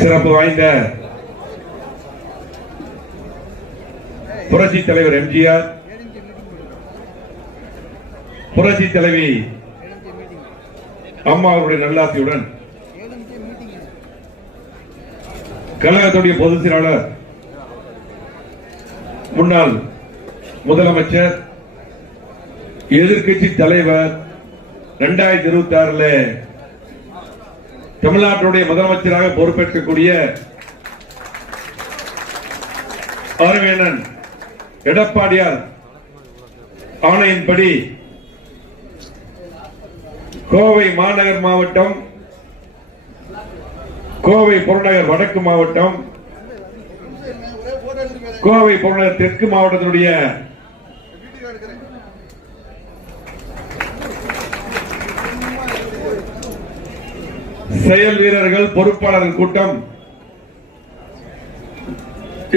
சிறப்பு வாய்ந்த புரட்சி தலைவர் எம்ஜிஆர், புரட்சி தலைவி அம்மா அவருடைய நல்லாசியுடன் கழகத்துடைய பொதுச் செயலாளர், முன்னாள் முதலமைச்சர், எதிர்கட்சி தலைவர், 2026 தமிழ்நாட்டுடைய முதலமைச்சராக பொறுப்பேற்கக்கூடிய ஆர்வேனன் எடப்பாடியார் ஆணையின்படி கோவை மாநகர் மாவட்டம், கோவை புறநகர் வடக்கு மாவட்டம், கோவை புறநகர் தெற்கு மாவட்டத்தினுடைய செயல் வீரர்கள், பொறுப்பாளர்கள் கூட்டம்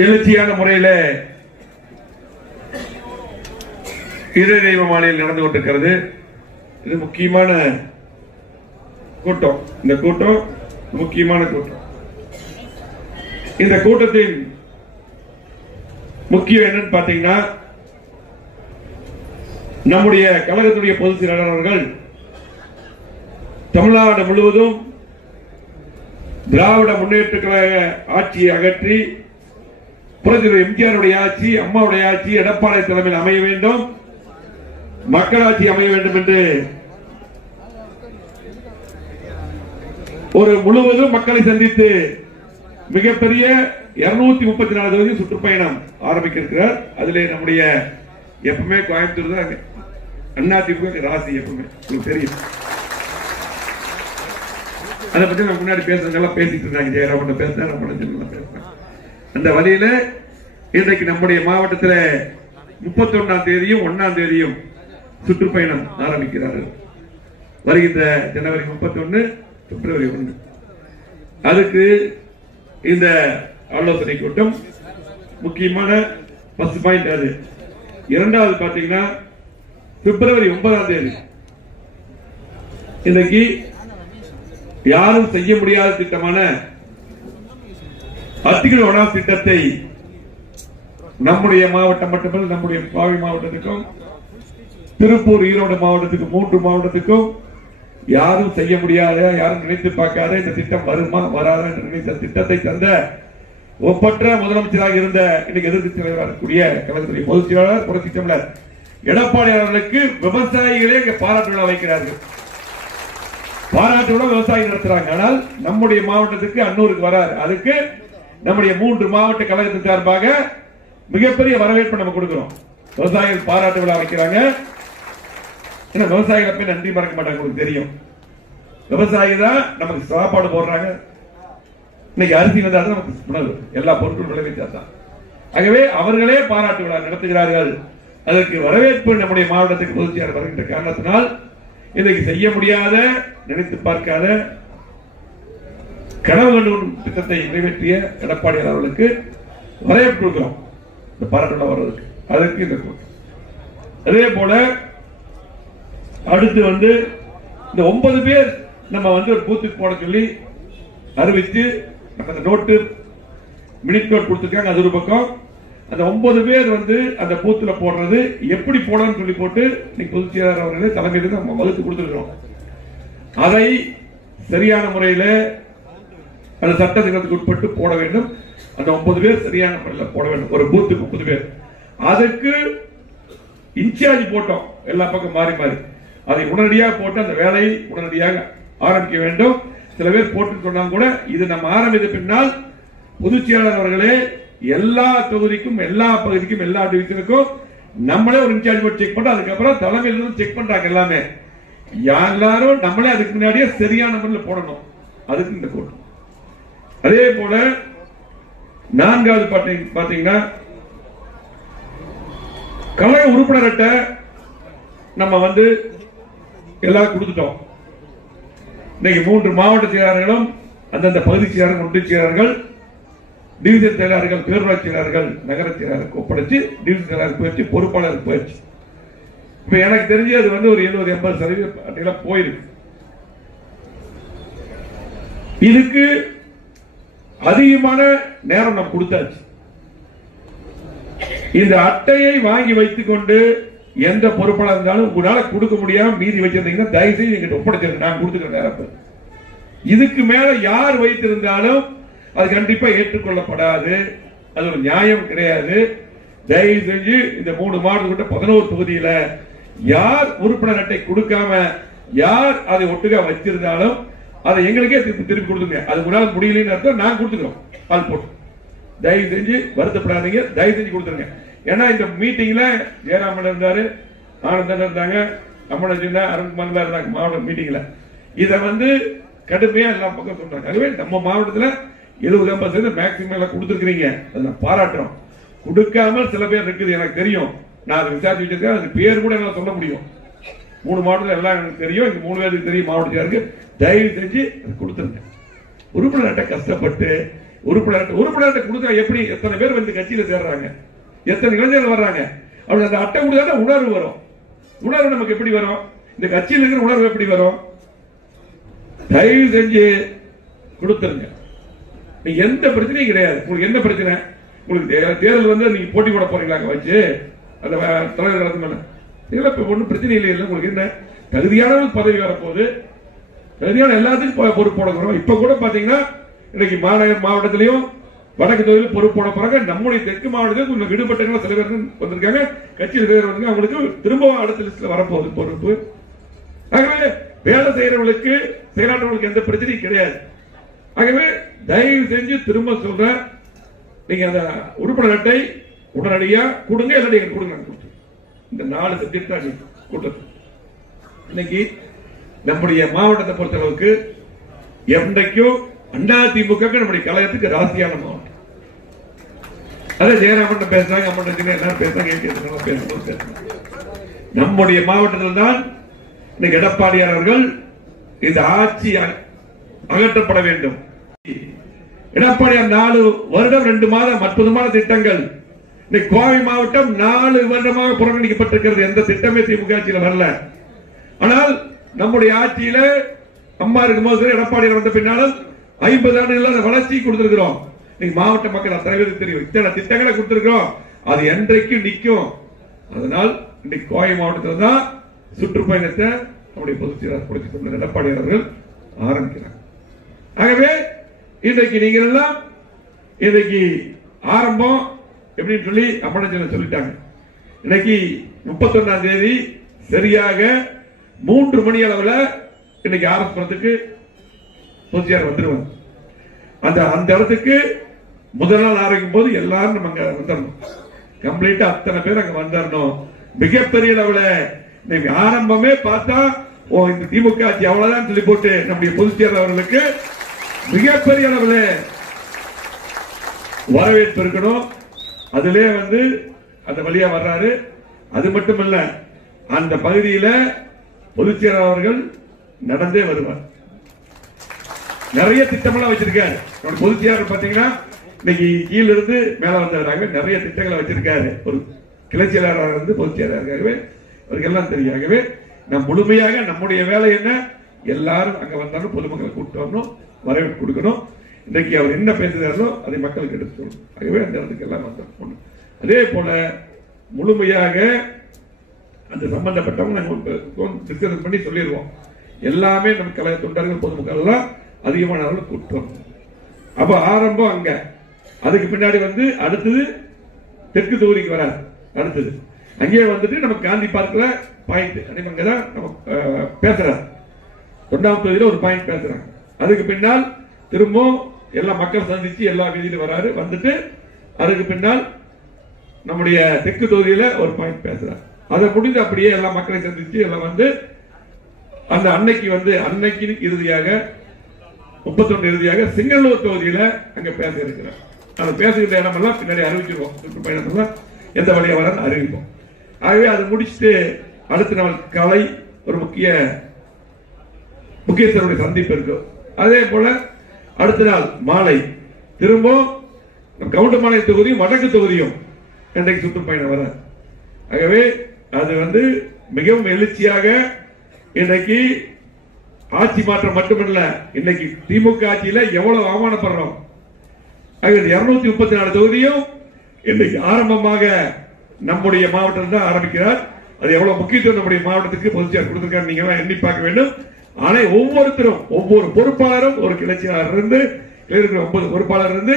எழுச்சியான முறையில் இறை தெய்வ மாலையில் நடந்து கொண்டிருக்கிறது. இது முக்கியமான கூட்டம். இந்த கூட்டம் முக்கியமான கூட்டம். இந்த கூட்டத்தின் முக்கியம் என்னன்னு பாத்தீங்கன்னா, நம்முடைய கழகத்துடைய பொதுச் செயலாளர் அவர்கள் தமிழ்நாடு முழுவதும் திராவிட முன்னேற்ற கழக ஆட்சியை அகற்றி புரட்சி எம்ஜிஆருடைய ஆட்சி, அம்மாவுடைய ஆட்சி எடப்பாடி தலைமையில் அமைய வேண்டும், மக்களாட்சி அமைய வேண்டும் என்று ஒரு முழுவதும் மக்களை சந்தித்து மிகப்பெரிய 234 தொகுதி சுற்றுப்பயணம் ஆரம்பிக்க இருக்கிறார். அதிலே நம்முடைய எப்பவுமே கோயம்புத்தூர் தான் அதிமுக ராசி, எப்பவுமே உங்களுக்கு தெரியும். அதை பத்தி நான் முன்னாடி பேசுறதெல்லாம் பேசிட்டு இருந்தாங்க. ஜெயராமன் பேசுறேன். அந்த வழியில இன்றைக்கு நம்முடைய மாவட்டத்தில் 31ஆம் தேதியும் 1ஆம் தேதியும் சுற்றுப்பயணம் ஆரம்பிக்கிறார்கள். வருகின்ற ஜனவரி 31, பிப்ரவரி 1. அதுக்கு இந்த ஆலோசனை கூட்டம் முக்கியமான ஃபர்ஸ்ட் பாயிண்ட். அது இரண்டாவது பாத்தீங்கன்னா பிப்ரவரி 9ஆம் தேதி இன்னைக்கு யாரும் செய்ய முடியாத திட்டமான அத்திகிரி வனம் திட்டத்தை நம்முடைய மாவட்டம் மட்டுமல்ல, நம்முடைய பாவி மாவட்டத்துக்கும், திருப்பூர், ஈரோடு மாவட்டத்துக்கு, 3 மாவட்டத்துக்கும் யாரும் செய்ய முடியாத, யாரும் நினைத்து பார்க்காத இந்த திட்டம் வருமா வராத என்று நினைத்த திட்டத்தை தந்த ஒப்பற்ற முதலமைச்சராக இருந்த இன்னைக்கு எதிர்க்கட்சி தலைவராக இருக்கக்கூடிய கழகத்துடைய பொதுச் செயலாளர் புரட்சி தமிழர் எடப்பாடி அவர்களுக்கு விவசாயிகளே இங்க பாராட்டு விழா வைக்கிறார்கள். பாராட்டு விழா விவசாயி நடத்துறாங்க. ஆனால் நம்முடைய மாவட்டத்துக்கு அன்னூருக்கு வராது. அதுக்கு நம்முடைய 3 மாவட்ட கழகத்தின் சார்பாக மிகப்பெரிய வரவேற்பு நம்ம கொடுக்கிறோம். விவசாயிகள் பாராட்டு விழா வைக்கிறாங்க. விவசாயிகளை போய் நன்றி மறக்க மாட்டாங்க. உங்களுக்கு தெரியும், விவசாயி தான் நமக்கு சாப்பாடு போடுறாங்க. இன்னைக்கு அரிசி வந்தா தான் நமக்கு உணவு, எல்லா பொருட்களும் விளைவிச்சாதான். ஆகவே அவர்களே பாராட்டு விழா நடத்துகிறார்கள். அதற்கு வரவேற்பு நம்முடைய மாவட்டத்துக்கு பொதுச் செயலாளர் வருகின்ற காரணத்தினால் இன்றைக்கு செய்ய முடியாத, நினைத்து பார்க்காத, கனவு கண்டு திட்டத்தை நிறைவேற்றிய எடப்பாடி அவர்களுக்கு வரவேற்பு கொடுக்கிறோம். இந்த பாராட்டு விழா வர்றதுக்கு அதற்கு இந்த அதே போல அடுத்து இந்த 9 பேர் நம்ம ஒரு பூத்துக்கு போட சொல்லி அறிவித்து அந்த நோட்டு மினிட் நோட் கொடுத்திருக்காங்க. அது ஒரு பக்கம். அந்த 9 பேர் அந்த பூத்துல போடுறது எப்படி போடணும்னு சொல்லி போட்டு இன்னைக்கு பொதுச் செயலாளர் அவர்களே தலைமையில் நம்ம வகுத்து கொடுத்திருக்கிறோம். அதை சரியான முறையில் அந்த சட்ட திட்டத்துக்கு உட்பட்டு போட வேண்டும். அந்த 9 பேர் சரியான முறையில் போட வேண்டும். ஒரு பூத்துக்கு 30 பேர். அதுக்கு இன்சார்ஜ் போட்டோம், எல்லா பக்கம் மாறி மாறி. அதை உடனடியாக போட்டு அந்த வேலையை உடனடியாக ஆரம்பிக்க வேண்டும். சில பேர் போட்டு சொன்னாங்க கூட, இது நம்ம ஆரம்பித்த பின்னால் பொதுச் செயலாளர் அவர்களே எல்லா தொகுதிக்கும், எல்லா பகுதிக்கும், எல்லா டிவிஷனுக்கும் நம்மளே ஒரு இன்சார்ஜ் போட்டு செக் பண்றோம். அதுக்கப்புறம் தலைமையிலிருந்து செக் பண்றாங்க எல்லாமே. எல்லாரும் நம்மளே அதுக்கு முன்னாடியே சரியான முறையில் போடணும். அதுக்கு இந்த கூட்டம். அதே போல 4வது பாத்தீங்கன்னா கழக உறுப்பினர் அட்டை நம்ம எல்லாம் கொடுத்துட்டோம். இன்னைக்கு 3 மாவட்ட செயலாளர்களும் அந்தந்த பகுதி செயலாளர்கள், ஒன்றிய செயலாளர்கள், டிவிஷன் செயலாளர்கள், பேரூராட்சி செயலாளர்கள், நகர செயலாளருக்கு ஒப்படைச்சு டிவிஷன் செயலாளருக்கு போயிடுச்சு, பொறுப்பாளருக்கு போயிடுச்சு. இப்ப எனக்கு தெரிஞ்சு அது ஒரு 70-80% போயிருக்கு. இதுக்கு அதிகமான நேரம் நம்ம கொடுத்தாச்சு. இந்த அட்டையை வாங்கி வைத்துக் கொண்டு எந்த பொறுப்பாளர் இருந்தாலும் உங்களால கொடுக்க முடியாம மீதி வச்சிருந்தீங்கன்னா தயவு செய்து எங்கிட்ட ஒப்படைச்சிருங்க, நான் கொடுத்துக்கிறேன் நேரம். இதுக்கு மேல யார் வைத்திருந்தாலும் அது கண்டிப்பா ஏற்றுக்கொள்ளப்படாது, அது ஒரு நியாயம் கிடையாது. தயவு செஞ்சு இந்த 3 மாவட்டத்துக்கிட்ட 11 தொகுதியில யார் உறுப்பினர் அட்டை கொடுக்காம யார் அதை ஒட்டுக்கா வச்சிருந்தாலும் அதை எங்களுக்கே திருப்பி கொடுத்துங்க. அது உங்களால் முடியலன்னு அர்த்தம், நான் கொடுத்துக்கிறோம் ஆள் போட்டு. தயவு செஞ்சு வருத்தப்படாதீங்க, தயவு செஞ்சு கொடுத்துருங்க. ஏன்னா இந்த மீட்டிங்ல ஜெயராமன் இருந்தாரு, ஆனந்தன் இருந்தாங்க, அம்மன் அருண்குமார் இருந்தாங்க மாவட்ட மீட்டிங்ல. இதை கடுமையா எல்லா பக்கம் சொன்னாங்க. அதுவே நம்ம மாவட்டத்தில் 70-80% மேக்சிமம் எல்லாம் கொடுத்துருக்கீங்க, அதை நான் பாராட்டுறோம். கொடுக்காம சில பேர் இருக்குது, எனக்கு தெரியும். நான் அதை விசாரிச்சு வச்சிருக்கேன், அது பேர் கூட என்னால சொல்ல முடியும். 3 மாவட்டத்தில் எல்லாம் எனக்கு தெரியும், இங்க 3 பேருக்கு தெரியும் மாவட்டத்திற்கு. தயவு செஞ்சு கொடுத்துருங்க. உறுப்பினர் அட்டை கஷ்டப்பட்டு உறுப்பினர் கொடுத்தா எப்படி எத்தனை பேர் கட்சியில சேர்றாங்க, எத்தனை இளைஞர்கள் வர்றாங்க. அப்படி அந்த அட்டை கொடுத்தா உணர்வு வரும். உணர்வு நமக்கு எப்படி வரும்? இந்த கட்சியில் இருக்கிற உணர்வு எப்படி வரும்? தயவு செஞ்சு கொடுத்துருங்க. நீங்க எந்த பிரச்சனையும் கிடையாது. உங்களுக்கு என்ன பிரச்சனை? உங்களுக்கு தேர்தல் நீங்க போட்டி போட போறீங்களா வச்சு அந்த தலைவர் நடத்த ஒன்றும் பிரச்சனை இல்லை. உங்களுக்கு என்ன தகுதியான பதவி வரப்போகுது, தகுதியான எல்லாத்துக்கும் பொறுப்பு போட போறோம். இப்ப கூட பாத்தீங்கன்னா இன்னைக்கு மாநகர் மாவட்டத்திலையும் வடக்கு தொகுதியில் பொறுப்பு போட போறாங்க. நம்முடைய தெற்கு மாவட்டத்தில் கொஞ்சம் விடுபட்டவங்க சில பேர் வந்திருக்காங்க, கட்சியில் பேர் வந்து அவங்களுக்கு திரும்பவும் அடுத்த லிஸ்ட்ல வரப்போகுது பொறுப்பு. ஆகவே வேலை செய்யறவங்களுக்கு செயலாளர்களுக்கு எந்த பிரச்சனையும் கிடையாது. ஆகவே தயவு செஞ்சு திரும்ப சொல்ற, நீங்க அந்த உறுப்பினர் அட்டை உடனடியா கொடுங்க, இல்லாட்டி கொடுங்க. இந்த 4 சப்ஜெக்ட் தான் கூட்டத்தில் இன்னைக்கு நம்முடைய மாவட்டத்தை பொறுத்தளவுக்கு என்றைக்கும் அதிமுக நம்முடைய கழகத்துக்கு ராசியான மாவட்டம். அதே ஜெயராமன் பேசுறாங்க, அம்மன் எல்லாரும் பேசுறாங்க. நம்முடைய மாவட்டத்தில் தான் இன்னைக்கு எடப்பாடியார் அவர்கள் இந்த ஆட்சி அகற்றப்பட வேண்டும். எடப்பாடியார் 4 வருடம் 2 மாதம் அற்புதமான திட்டங்கள். இன்னைக்கு கோவை மாவட்டம் 4 வருடமாக புறக்கணிக்கப்பட்டிருக்கிறது. எந்த திட்டமே திமுக ஆட்சியில் வரல. ஆனால் நம்முடைய ஆட்சியில அம்மா இருக்கும்போது எடப்பாடியார் வந்த பின்னாலும் 50 ஆண்டுகள் வளர்ச்சி கொடுத்திருக்கிறோம். இன்னைக்கு மாவட்ட மக்கள் அத்தனை பேருக்கு தெரியும், இத்தனை திட்டங்களை கொடுத்திருக்கிறோம். அது என்றைக்கு நிற்கும். அதனால் இன்னைக்கு கோவை மாவட்டத்தில் தான் சுற்றுப்பயணத்தை நம்முடைய பொதுச் செயலாளர் புரட்சித் தலைவர் எடப்பாடியார் அவர்கள் ஆரம்பிக்கிறார். ஆகவே இன்றைக்கு நீங்கள் எல்லாம் இன்றைக்கு ஆரம்பம் எப்படின்னு சொல்லி அம்மன் சொல்லிட்டாங்க. இன்னைக்கு 31ஆம் தேதி சரியாக 3 மணி அளவில் இன்னைக்கு ஆரம்பிக்கிறதுக்கு பொதுச்செயலாளர் வந்துருவாங்க. அந்த இடத்துக்கு முதல் நாள் ஆரம்பிக்கும் போது எல்லாரும் நம்ம அங்க வந்துடணும். கம்ப்ளீட்டா அத்தனை பேர் அங்க வந்துடணும். மிகப்பெரிய அளவில் ஆரம்பமே பார்த்தா இந்த திமுக ஆட்சி அவ்வளவுதான் சொல்லி போட்டு நம்முடைய பொதுச் செயலாளர் அவர்களுக்கு மிகப்பெரிய அளவில் வரவேற்பு இருக்கணும். அதிலே அந்த வழியா வர்றாரு. அது மட்டுமல்ல, அந்த பகுதியில பொதுச் செயலாளர் அவர்கள் நடந்தே வருவார். நிறைய திட்டமெல்லாம் வச்சிருக்காரு. பொதுச் செயலாளர் பாத்தீங்கன்னா இன்னைக்கு கீழ இருந்து மேல வந்தவராக நிறைய திட்டங்களை வச்சிருக்காரு. ஒரு கிளை செயலாளராக இருந்து பொதுச் செயலாளராகவே அவருக்கு எல்லாம் தெரியும். ஆகவே நம் முழுமையாக நம்முடைய வேலை என்ன, எல்லாரும் அங்க வந்தாலும் பொதுமக்களை கூப்பிட்டு வரணும், வரவேற்பு கொடுக்கணும். இன்றைக்கு அவர் என்ன பேசுகிறாரோ அதை மக்களுக்கு எடுத்து சொல்லணும். ஆகவே அந்த இடத்துக்கு எல்லாம் வந்து அதே போல முழுமையாக அந்த சம்பந்தப்பட்டவங்க டிஸ்கஸ் பண்ணி சொல்லிடுவோம். எல்லாமே நம்ம கழக தொண்டர்கள் பொதுமக்கள் எல்லாம் அதிகமான அளவில் கூப்பிட்டு வரணும். அப்ப ஆரம்பம் அங்க. அதுக்கு பின்னாடி அடுத்தது தெற்கு தொகுதிக்கு வராது. அடுத்தது அங்கே நம்ம காந்தி பார்க்ல பாயிண்ட் அங்கதான் நம்ம பேசுறாரு. 9ஆம் தொகுதியில ஒரு பாயிண்ட் பேசுறாங்க. அதுக்கு பின்னால் திரும்ப எல்லா மக்கள் சந்திச்சு எல்லா வீதியிலும் வராரு. வந்துட்டு அதுக்கு பின்னால் நம்முடைய தெற்கு தொகுதியில ஒரு பாயிண்ட் பேசுறாரு. அதை முடிந்து அப்படியே எல்லா மக்களையும் சந்திச்சு எல்லாம் அந்த அன்னைக்கு இறுதியாக 31 இறுதியாக சிங்களூர் தொகுதியில அங்க பேச இருக்கிறார். அந்த பேசுகிற இடமெல்லாம் பின்னாடி அறிவிச்சிருவோம். சுற்றுப்பயணம் எந்த வழியா வர அறிவிப்போம். ஆகவே அது முடிச்சுட்டு அடுத்த நாள் காலை ஒரு முக்கியஸ்தருடைய சந்திப்பு இருக்கும். அதே போல அடுத்த நாள் மாலை திரும்ப கவுண்டமலை தொகுதியும் வடக்கு தொகுதியும் இன்றைக்கு சுற்றுப்பயணம் வர. ஆகவே அது மிகவும் எழுச்சியாக இன்றைக்கு ஆட்சி மாற்றம் மட்டுமல்ல, இன்னைக்கு திமுக ஆட்சியில எவ்வளவு அவமானப்படுறோம், 234 தொகுதியும் இன்றைக்கு ஆரம்பமாக நம்முடைய மாவட்டம் தான் ஆரம்பிக்கிறார். அது எவ்வளவு முக்கியத்துவம் நம்முடைய மாவட்டத்துக்கு பொதுச்செயலாளர் கொடுத்திருக்காரு நீங்க எல்லாம் எண்ணி பார்க்க வேண்டும். ஆனால் ஒவ்வொருத்தரும் ஒவ்வொரு பொறுப்பாளரும் ஒரு கிளர்ச்சியாளர் இருந்து 9 பொறுப்பாளர் இருந்து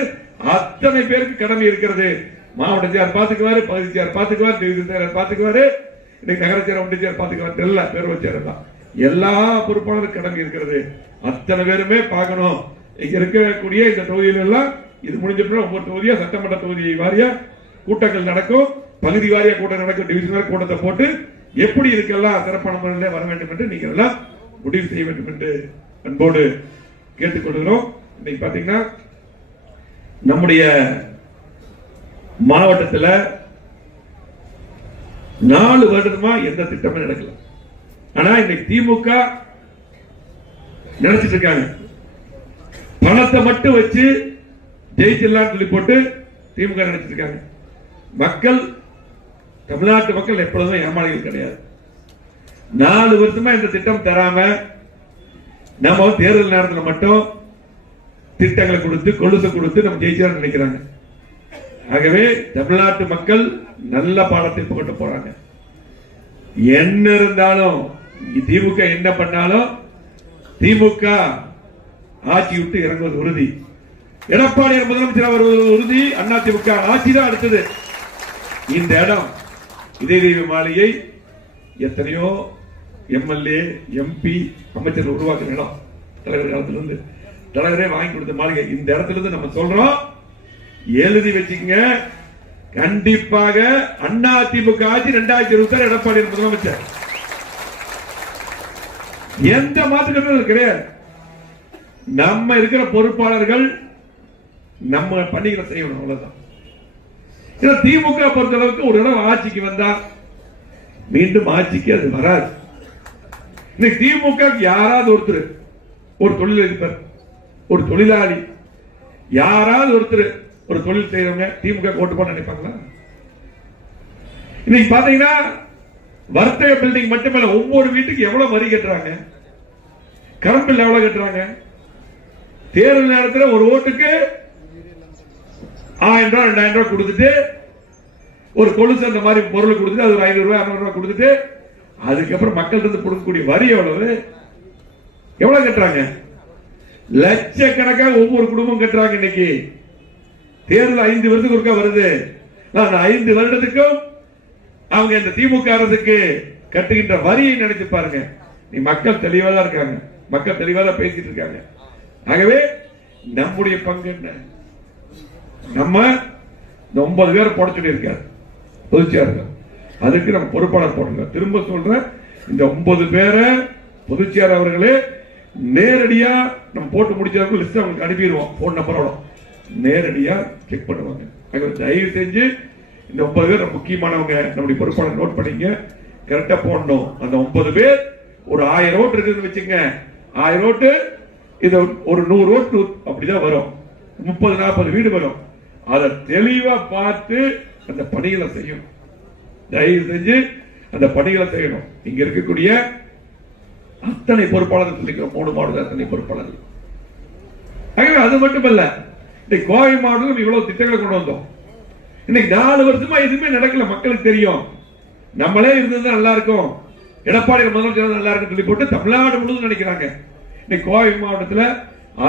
அத்தனை பேருக்கு கடமை இருக்கிறது. மாவட்ட செயலர் பாத்துக்குவாரு, பகுதி செயலர் பாத்துக்குவார், டிவிஷன் செயலர் பாத்துக்குவாரு, இன்னைக்கு நகர செயலர் ஒன்றிய செயலர் பாத்துக்குவார், எல்லா பேரவை செயலர் தான். எல்லா பொறுப்பாளரும் கடமை இருக்கிறது. அத்தனை பேருமே பார்க்கணும். இங்க இருக்கக்கூடிய இந்த தொகுதியில எல்லாம் இது முடிஞ்ச ஒவ்வொரு தொகுதியா சட்டமன்ற தொகுதி வாரியா கூட்டங்கள் நடக்கும், பகுதி வாரியா கூட்டம் நடக்கும், டிவிஷன் கூட்டத்தை போட்டு எப்படி இதுக்கெல்லாம் சிறப்பான முறையில் வர வேண்டும் என்று நீங்கள் எல்லாம் முடிவு செய்ய வேண்டும் என்று அன்போடு கேட்டுக்கொள்கிறோம். இன்னைக்கு பாத்தீங்கன்னா நம்முடைய மாவட்டத்தில் 4 வருடமா எந்த திட்டமும் நடக்கல. ஆனா இன்னைக்கு திமுக நினைச்சிட்டு இருக்காங்க பணத்தை மட்டும் வச்சு ஜெயிச்சிடலாம் சொல்லி போட்டு திமுக நினைச்சிட்டு இருக்காங்க. மக்கள், தமிழ்நாட்டு மக்கள் எப்பொழுதும் ஏமாளிகள் கிடையாது. 4 வருஷமா இந்த திட்டம் தராம நம்ம தேர்தல் நேரத்தில் மட்டும் திட்டங்களை கொடுத்து கொலுசை கொடுத்து நம்ம ஜெயிச்சா நினைக்கிறாங்க. ஆகவே தமிழ்நாட்டு மக்கள் நல்ல பாடத்தை புகட்ட போறாங்க. என்ன இருந்தாலும் திமுக என்ன பண்ணாலும் திமுக ஆட்சி விட்டு இறங்குவது உறுதி. எடப்பாடி முதலமைச்சர் வருவது உறுதி. அண்ணா திமுக ஆட்சி தான் அடுத்தது. இந்த இடம் இதய தெய்வ மாளிகை எத்தனையோ எம்எல்ஏ எம்பி அமைச்சர் உருவாக்குற இடம். தலைவர் காலத்திலிருந்து தலைவரே வாங்கி கொடுத்த மாளிகை. இந்த இடத்துல இருந்து நம்ம சொல்றோம், எழுதி வச்சுக்கங்க. கண்டிப்பாக அண்ணா திமுக ஆட்சி 2026 எடப்பாடி முதலமைச்சர். எந்த மாற்றுக்கருத்தும் கிடையாது. நம்ம இருக்கிற பொறுப்பாளர்கள் நம்ம பணிகளை செய்யணும், அவ்வளவுதான். திமுக பொறுத்தளவுக்கு ஒரு இடம் ஆட்சிக்கு வந்தா மீண்டும் ஆட்சிக்கு அது வராது. இன்னைக்கு திமுக யாராவது ஒருத்தர், ஒரு தொழிலதிபர், ஒரு தொழிலாளி, யாராவது ஒருத்தர் ஒரு தொழில் செய்யறவங்க திமுக ஓட்டு போட நினைப்பாங்களா? இன்னைக்கு பாத்தீங்கன்னா வர்த்தக பில்டிங் மட்டுமல்ல, ஒவ்வொரு வீட்டுக்கு எவ்வளவு வரி கட்டுறாங்க, கரண்ட் பில் எவ்வளவு கட்டுறாங்க. தேர்தல் நேரத்தில் ஒரு ஓட்டுக்கு 1000 ரூபாய் 2000 ரூபாய் கொடுத்துட்டு ஒரு கொலுசு அந்த மாதிரி பொருள் கொடுத்துட்டு அது 500 ரூபாய் 600 ரூபாய் கொடுத்துட்டு அதுக்கப்புறம் மக்கள் இருந்து கொடுக்கக்கூடிய வரி எவ்வளவு கட்டுறாங்க? லட்சக்கணக்காக ஒவ்வொரு குடும்பம் கட்டுறாங்க. இன்னைக்கு தேர்தல் 5 வருஷத்துக்கு ஒருக்கா வருது. 5 வருடத்துக்கும் அவங்க இந்த திமுக அரசுக்கு கட்டுகின்ற வரியை நினைச்சு பாருங்க. நீ மக்கள் தெளிவா தான் இருக்காங்க, மக்கள் தெளிவா தான் பேசிட்டு இருக்காங்க. ஆகவே நம்முடைய பங்கு என்ன? நம்ம 9 பேர் போட சொல்லி இருக்காரு பொதுச்செயலாளர். அதுக்கு நம்ம பொறுப்பாளர் போடுங்க. திரும்ப சொல்றேன், இந்த 9 பேரை பொதுச்செயலாளர் அவர்களே நேரடியா நம்ம போட்டு முடிச்சவர்கள் லிஸ்ட் அவங்களுக்கு அனுப்பிடுவோம். போன் நம்பரோட நேரடியா செக் பண்ணுவாங்க. தயவு செஞ்சு இந்த 9 பேர் முக்கியமானவங்க, நம்முடைய பொறுப்பாளர் நோட் பண்ணிங்க, கரெக்டா போடணும். அந்த 9 பேர் ஒரு 1000 ஓட்டு இருக்குன்னு வச்சுங்க. 1000 ஓட்டு இது ஒரு 100 ஓட்டு அப்படிதான் வரும். 30-40 வீடு வரும். அதை தெளிவா பார்த்து அந்த பணிகளை செய்யணும். தயவு செஞ்சு அந்த பணிகளை செய்யணும். இங்க இருக்கக்கூடிய அத்தனை பொறுப்பாளர்கள் சொல்லிக்கிறோம், 3 மாவட்ட அத்தனை பொறுப்பாளர்கள். ஆகவே அது மட்டுமல்ல, இன்னைக்கு கோவை மாவட்டத்தில் இவ்வளவு திட்டங்களை கொண்டு வந்தோம். இன்னைக்கு 4 வருஷமா எதுவுமே நடக்கல. மக்களுக்கு தெரியும், நம்மளே இருந்தது நல்லா இருக்கும், எடப்பாடி முதலமைச்சர் நல்லா இருக்கும் சொல்லி போட்டு தமிழ்நாடு முழுவதும் நினைக்கிறாங்க. இன்னைக்கு கோவை மாவட்டத்தில்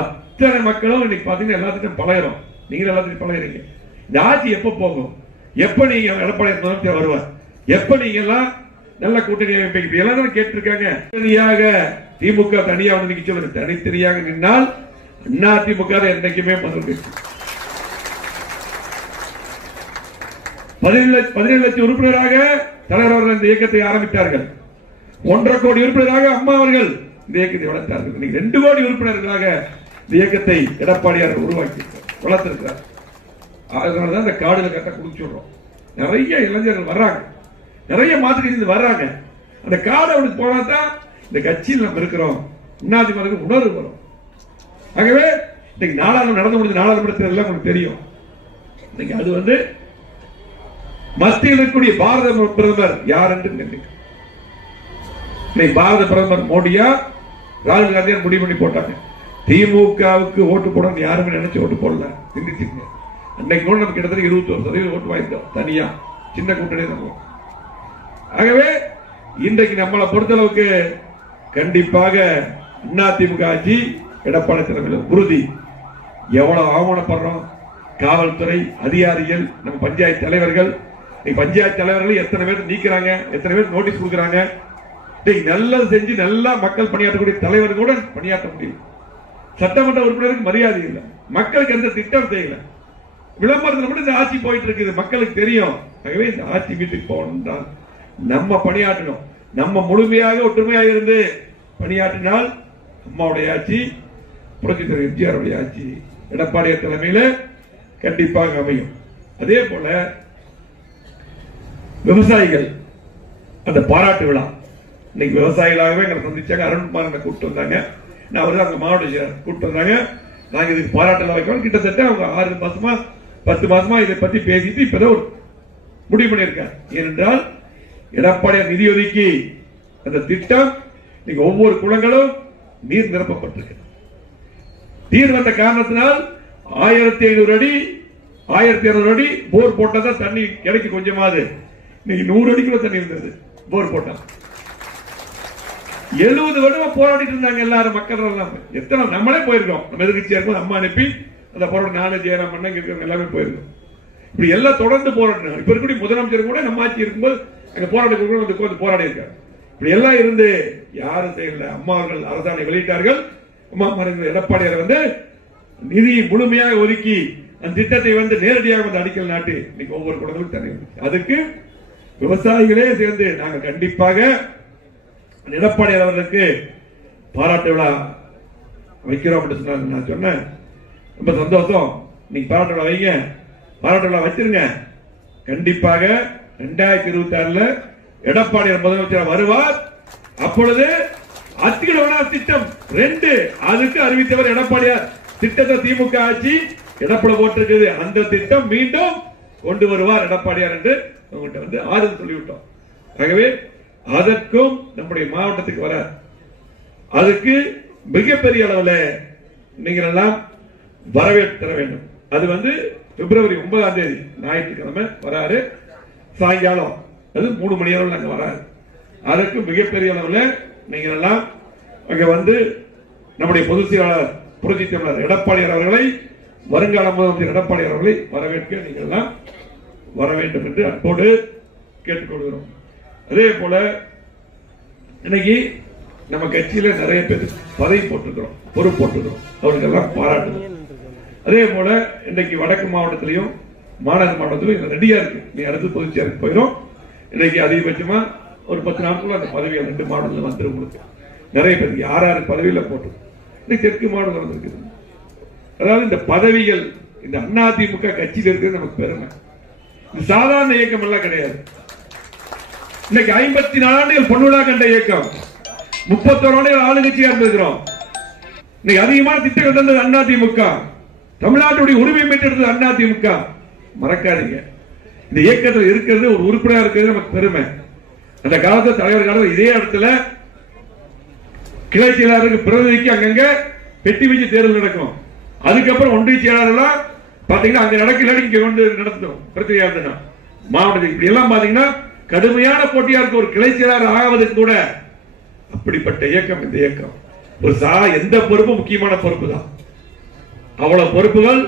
அத்தனை மக்களும் இன்னைக்கு பாத்தீங்கன்னா எல்லாத்துக்கும் பழகிறோம். நீங்க எல்லாத்துக்கும் பழகிறீங்க. இந்த ஆட்சி எப்ப போகும்? எப்ப நீங்க எடப்பாடி முதலமைச்சர் வருவார்? எப்ப நீங்க எல்லாம் நல்ல கூட்டணி அமைப்பீங்க? எல்லாரும் கேட்டு இருக்காங்க. தனியாக திமுக தனியா வந்து நிக்க, தனித்தனியாக நின்னால் அண்ணா திமுக என்றைக்குமே முதல் 17 லட்சம் உறுப்பினராக தலைவர் அவர்கள் இந்த இயக்கத்தை ஆரம்பித்தார்கள். 1.5 கோடி உறுப்பினராக அம்மா அவர்கள் இந்த இயக்கத்தை வளர்த்தார்கள். இன்னைக்கு 2 கோடி உறுப்பினர்களாக இந்த இயக்கத்தை எடப்பாடியார் உருவாக்கி வளர்த்திருக்கிறார். அதனாலதான் இந்த காடுல கட்ட குடிச்சு சொல்றோம். நிறைய இளைஞர்கள் வர்றாங்க, நிறைய மாத்திரை வர்றாங்க. அந்த காடு அவனுக்கு போனாதான் இந்த கட்சியில் நம்ம இருக்கிறோம், உண்ணாதிமன்ற உணர்வு வரும். ஆகவே இன்னைக்கு நாடாளுமன்றம் நடந்து முடிஞ்ச நாடாளுமன்ற தேர்தல் உங்களுக்கு தெரியும். இன்னைக்கு அது மத்தியில் இருக்கக்கூடிய பாரத பிரதமர் யார் என்று இன்னைக்கு பாரத பிரதமர் மோடியா ராகுல் காந்தியா முடிவு பண்ணி போட்டாங்க. திமுகவுக்கு ஓட்டு போட யாருமே நினைச்சு ஓட்டு போடல. சிந்திச்சுங்க. அன்னைக்கு கூட நம்ம கிட்டத்தட்ட 21% ஓட்டு வாங்கிட்டோம் தனியா, சின்ன கூட்டணி நம்ம. ஆகவே இன்றைக்கு நம்மளை பொறுத்தளவுக்கு கண்டிப்பாக அதிமுக ஆட்சி எடப்பாடி தலைமையில் உறுதி. எவ்வளவு அவமானப்படுறோம். காவல்துறை அதிகாரிகள், நம்ம பஞ்சாயத்து தலைவர்கள், பஞ்சாயத்து தலைவர்கள் எத்தனை பேர் நீக்கிறாங்க, எத்தனை பேர் நோட்டீஸ் கொடுக்கறாங்க. நல்லது செஞ்சு நல்லா மக்கள் பணியாற்றக்கூடிய தலைவர் கூட பணியாற்ற முடியும். சட்டமன்ற உறுப்பினருக்கு மரியாதை இல்லை, மக்களுக்கு எந்த திட்டம் செய்யல, விளம்பரத்தில் மட்டும் இந்த ஆட்சி போயிட்டு இருக்குது, மக்களுக்கு தெரியும். ஆகவே இந்த ஆட்சி வீட்டுக்கு போகணும் தான் நம்ம பணியாற்றணும். நம்ம முழுமையாக ஒற்றுமையாக இருந்து பணியாற்றினால் அம்மாவுடைய ஆட்சி, புரட்சித் தலைவர் எம்ஜிஆருடைய ஆட்சி எடப்பாடியார் தலைமையில கண்டிப்பாக அமையும். அதே போல விவசாயிகள் அந்த பாராட்டு விழா இன்னைக்கு விவசாயிகளாகவே எங்களை சந்திச்சாங்க. அருண்குமார் கூப்பிட்டு வந்தாங்க, அவர் தான் மாவட்ட செயலர் கூப்பிட்டு வந்தாங்க. நாங்க இதுக்கு பாராட்டு வைக்கணும். கிட்டத்தட்ட அவங்க 6 மாசமா 10 மாசமா இதை பத்தி பேசிட்டு இப்பதான் ஒரு முடிவு பண்ணியிருக்காங்க. ஏனென்றால் எடப்பாடியார் நிதி ஒதுக்கி அந்த திட்டம் நீங்க ஒவ்வொரு குளங்களும் நீர் நிரப்பப்பட்டிருக்கு. நீர் வந்த காரணத்தினால் 1500 அடி 1200 அடி போர் போட்டதான் தண்ணி கிடைக்கு கொஞ்சமாவது. இன்னைக்கு 100 அடிக்குள்ள தண்ணி இருந்தது போர் போட்டா. 70 வருடமா போராடிட்டு இருந்தாங்க எல்லாரும், மக்கள் எல்லாம். எத்தனை நம்மளே போயிருக்கோம், நம்ம எதிர்கட்சியா இருக்கும் அம்மா அனுப்பி அந்த போராட்டம் நானே ஜெயராம் பண்ண எல்லாமே போயிருக்கோம். இப்படி எல்லாம் தொடர்ந்து போராடினாங்க. இப்ப இருக்கக்கூடிய முதலமைச்சர் கூட நம்ம ஆட்சி இருக்கும்போது அங்க போராட்டம் போராடி இருக்காங்க. இப்படி எல்லாம் இருந்து யாரும் செய்யல. அம்மா அவர்கள் அரசாணை வெளியிட்டார்கள். அம்மா எடப்பாடியார் நிதி முழுமையாக ஒதுக்கி அந்த திட்டத்தை நேரடியாக அடிக்கல் நாட்டு இன்னைக்கு ஒவ்வொரு குடும்பங்களும் தண்ணி. அதுக்கு விவசாயிகளே சேர்ந்து நாங்கள் கண்டிப்பாக எடப்பாடியார் அவர்களுக்கு பாராட்டு விழா வைக்கிறோம் அப்படின்னு சொன்னாங்க. நான் சொன்னேன் ரொம்ப சந்தோஷம், நீங்க பாராட்டு விழா வைங்க, பாராட்டு விழா வச்சிருங்க. கண்டிப்பாக 2026 எடப்பாடியார் முதலமைச்சர் வருவார். அப்பொழுது அத்திகிட திட்டம் 2 அதுக்கு அறிவித்தவர் எடப்பாடியார். திட்டத்தை திமுக ஆட்சி எடப்பாடி போட்டிருக்கிறது. அந்த திட்டம் மீண்டும் கொண்டு வருவார் எடப்பாடியார் என்று உங்கள்கிட்ட ஆறுதல் சொல்லிவிட்டோம். ஆகவே அதற்கும் நம்முடைய மாவட்டத்துக்கு வர அதுக்கு மிகப்பெரிய அளவில் நீங்கள் எல்லாம் வரவேற்பு தர வேண்டும். அது பிப்ரவரி 9ஆம் தேதி ஞாயிற்றுக்கிழமை வராரு. சாயங்காலம் அது 3 மணி அளவில் நாங்கள் வராரு. அதற்கு மிகப்பெரிய அளவில் நீங்கள் எல்லாம் அங்க நம்முடைய பொதுச் செயலாளர் புரட்சித் தலைவர் எடப்பாடியார் அவர்களை, வருங்கால முதலமைச்சர் எடப்பாடியார் அவர்களை வரவேற்க நீங்கள் எல்லாம் வர வேண்டும் என்று அன்போடு கேட்டுக்கொள்கிறோம். அதே போல இன்னைக்கு நம்ம கட்சியில நிறைய பேர் பதவி போட்டிருக்கிறோம், பொறுப்பு போட்டிருக்கிறோம், அவருக்கு எல்லாம் பாராட்டுகிறோம். அதே போல இன்னைக்கு வடக்கு மாவட்டத்திலையும் மாநகர் மாவட்டத்திலும் ரெடியா இருக்கு. நீ அடுத்து பொதுச் செயலருக்கு போயிடும். இன்னைக்கு அதிகபட்சமா ஒரு 10 நாட்கள் அந்த பதவிகள் 2 மாவட்டத்தில் வந்துருக்கு. நிறைய பேருக்கு யார் பதவியில போட்டு இன்னைக்கு தெற்கு மாவட்டம் நடந்திருக்கு. அதாவது இந்த பதவிகள் இந்த அதிமுக கட்சியில் இருக்கிறது நமக்கு பெருமை. இது சாதாரண இயக்கம் எல்லாம் கிடையாது. இன்னைக்கு 54 ஆண்டுகள் பொன்விழா கண்ட இயக்கம், 31 ஆண்டுகள் ஆளுங்கட்சியா இருந்திருக்கிறோம். இன்னைக்கு அதிகமான திட்டங்கள் தந்தது அதிமுக, தமிழ்நாட்டுடைய உரிமை மீட்டெடுத்தது அதிமுக. மறக்காதீங்க, இந்த இயக்கத்தில் இருக்கிறது ஒரு உறுப்பினராக இருக்கிறது நமக்கு பெருமை. அந்த காலத்தில் தலைவர் காலத்தில் இதே இடத்துல கிளை செயலாளருக்கு பிரதிநிதிக்கு அங்கங்க பெட்டி வச்சு தேர்தல் நடக்கும். அதுக்கப்புறம் ஒன்றிய செயலாளர் பாத்தீங்கன்னா அங்க நடக்கல, இங்க கொண்டு நடத்தும் பிரச்சனையா இருந்தா மாவட்டத்தில். இப்படி எல்லாம் பாத்தீங்கன்னா கடுமையான போட்டியா இருக்க ஒரு கிளை செயலாளர் ஆவதற்கு கூட அப்படிப்பட்ட இயக்கம் இந்த இயக்கம். ஒரு எந்த பொறுப்பும் முக்கியமான பொறுப்பு தான். அவ்வளவு பொறுப்புகள்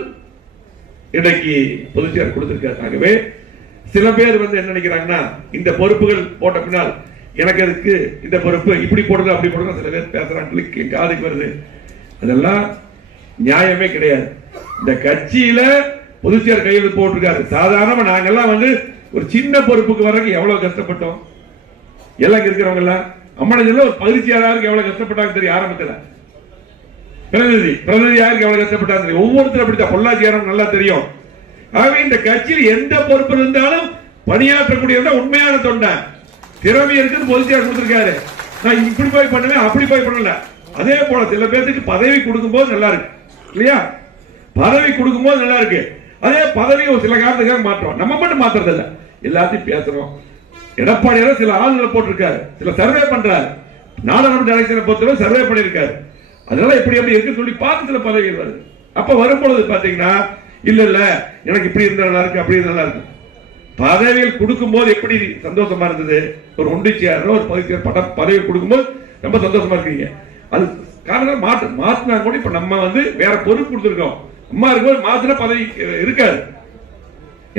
இன்னைக்கு பொதுச் செயலர் கொடுத்திருக்காரு. ஆகவே சில பேர் என்ன நினைக்கிறாங்கன்னா, இந்த பொறுப்புகள் போட்ட பின்னால் எனக்கு அதுக்கு இந்த பொறுப்பு இப்படி போடுறது அப்படி போடுறது சில பேர் பேசுறாங்க, காதுக்கு வருது. அதெல்லாம் நியாயமே கிடையாது. இந்த கட்சியில பொதுச் செயலர் கையெழுத்து போட்டிருக்காரு. சாதாரணமா நாங்கெல்லாம் ஒரு சின்ன பொறுப்புக்கு வர்றதுக்கு எவ்வளவு கஷ்டப்பட்டோம். எல்லாம் இருக்கிறவங்க எல்லாம் அம்மனஜில ஒரு பயிற்சியாளருக்கு எவ்வளவு கஷ்டப்பட்டாங்க தெரியும். ஆரம்பத்தில் பிரதிநிதி யாருக்கு எவ்வளவு கஷ்டப்பட்டாங்க தெரியும். ஒவ்வொருத்தரும் அப்படித்தான். பொள்ளாச்சியாரம் நல்லா தெரியும். ஆகவே இந்த கட்சியில் எந்த பொறுப்பு இருந்தாலும் பணியாற்றக்கூடிய உண்மையான தொண்டை திறமை இருக்குது. பொதுச் செயலர் கொடுத்திருக்காரு. நான் இப்படி போய் பண்ணுவேன் அப்படி போய் பண்ணல. அதே போல சில பேருக்கு பதவி கொடுக்கும் போது நல்லா இருக்கு இல்லையா, பதவி கொடுக்கும் போது நல்லா இருக்கு. அதே பதவி ஒரு சில காரணத்துக்காக மாற்றோம். நம்ம மட்டும் மாத்துறது இல்ல, எல்லாத்தையும் பேசுறோம். எடப்பாடியார் சில ஆளுநரை போட்டிருக்காரு, சில சர்வே பண்றாரு. நாடாளுமன்ற எலெக்ஷனை பொறுத்தவரை சர்வே பண்ணிருக்காரு. அதனால எப்படி எப்படி இருக்கு சொல்லி பார்த்து சில பதவிகள் வருது. அப்ப வரும்பொழுது பாத்தீங்கன்னா இல்ல இல்ல எனக்கு இப்படி இருந்தா நல்லா இருக்கு, அப்படி இருந்தா நல்லா இருக்கு. பதவிகள் கொடுக்கும் போது எப்படி சந்தோஷமா இருந்தது, ஒரு ஒன்றிச்சியாரோ ஒரு பதவி கொடுக்கும்போது ரொம்ப சந்தோஷமா இருக்கீங்க. அது காரணம் மாத்தினா கூட இப்ப நம்ம வேற பொறுப்பு கொடுத்துருக்கோம். அம்மா இருக்கும்போது மாத்தின பதவி இருக்காது.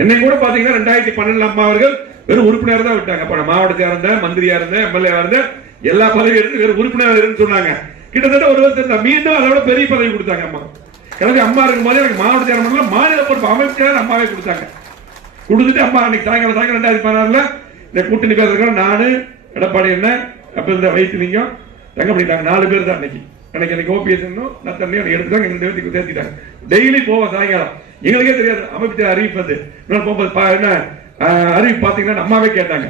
என்னை கூட பாத்தீங்கன்னா 2012 அம்மா அவர்கள் வெறும் உறுப்பினர் தான் விட்டாங்க. அப்ப மாவட்டத்தியா இருந்தேன், மந்திரியா இருந்தேன், எம்எல்ஏ இருந்தேன், எல்லா பதவியும் இருந்து வெறும் உறுப்பினர் சொன்னாங்க. கிட்டத்தட்ட ஒரு வருஷம் மீண்டும் அதோட பெரிய பதவி கொடுத்தாங்க அம்மா. எனக்கு அம்மா இருக்கும் போது எனக்கு மாவட்ட சேர்மன் மாநில பொறுப்பு அமைச்சர் அம்மாவே கொடுத்தாங்க. கொடுத்துட்டு அம்மா அன்னைக்கு சாயங்காலம் 2016 இந்த கூட்டணி பேசுறதுக்கு நானு எடப்பாடி என்ன அப்ப இந்த வைத்திலிங்கம் தங்க பண்ணிட்டாங்க. 4 பேர் தான் அன்னைக்கு ஓபிஎஸ் நத்தன்னையும் எடுத்துட்டாங்க. 2 பேருக்கு சேர்த்திட்டாங்க. டெய்லி போவோம் சாயங்காலம். எங்களுக்கே தெரியாது அமைச்சர் அறிவிப்பு போகும்போது என்ன அறிவிப்பு பாத்தீங்கன்னா அம்மாவே கேட்டாங்க.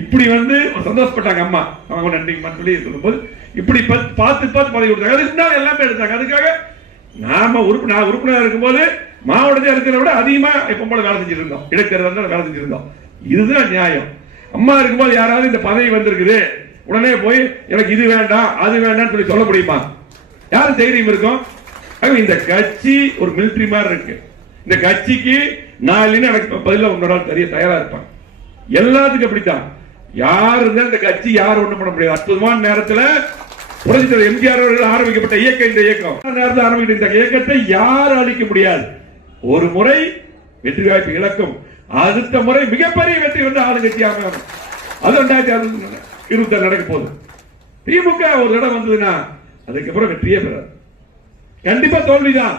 இப்படி சந்தோஷப்பட்டாங்க அம்மா. அவங்க நன்றி சொல்லி சொல்லும்போது இப்படி பார்த்து பதவி கொடுத்தாங்க. அதுக்கு எல்லாமே எடுத்தாங்க. அதுக்காக நாம உறுப்பினர் இருக்கும்போது மாவட்டத்தில் இருக்கிறத விட அதிகமா எப்ப போல வேலை செஞ்சிட்டு இருந்தோம். இடைத்தேர்தல் வேலை செஞ்சிருந்தோம். இதுதான் நியாயம். அம்மா இருக்கும்போது யாராவது இந்த பதவி வந்திருக்குது உடனே போய் எனக்கு இது வேண்டாம் அது வேண்டாம் சொல்லி சொல்ல முடியுமா? யாரும் தைரியம் இருக்கும்? இந்த கட்சி ஒரு மிலிட்டரி மாதிரி இருக்கு. இந்த கட்சிக்கு நான் எனக்கு பதில இன்னொரு ஆள் தெரிய தயாரா இருப்பாங்க. எல்லாத்துக்கும் அப்படித்தான். யார் இருந்தாலும் இந்த கட்சி யாரும் ஒண்ணும் பண்ண முடியாது. அற்புதமான நேரத்தில் புரட்சித்தலைவர் எம்ஜிஆர் அவர்கள் ஆரம்பிக்கப்பட்ட இயக்கம் இந்த இயக்கம். நேரத்தில் ஆரம்பிக்கிற இந்த இயக்கத்தை யாரும் அழிக்க முடியாது. ஒரு முறை வெற்றி வாய்ப்பு இழக்கும், அடுத்த முறை மிகப்பெரிய வெற்றி ஆளுங்கட்சியாக அது 2026 நடக்க போகுது. திமுக ஒரு தடவை வந்ததுன்னா அதுக்கப்புறம் வெற்றியே பெறாது. கண்டிப்பா தோல்விதான்.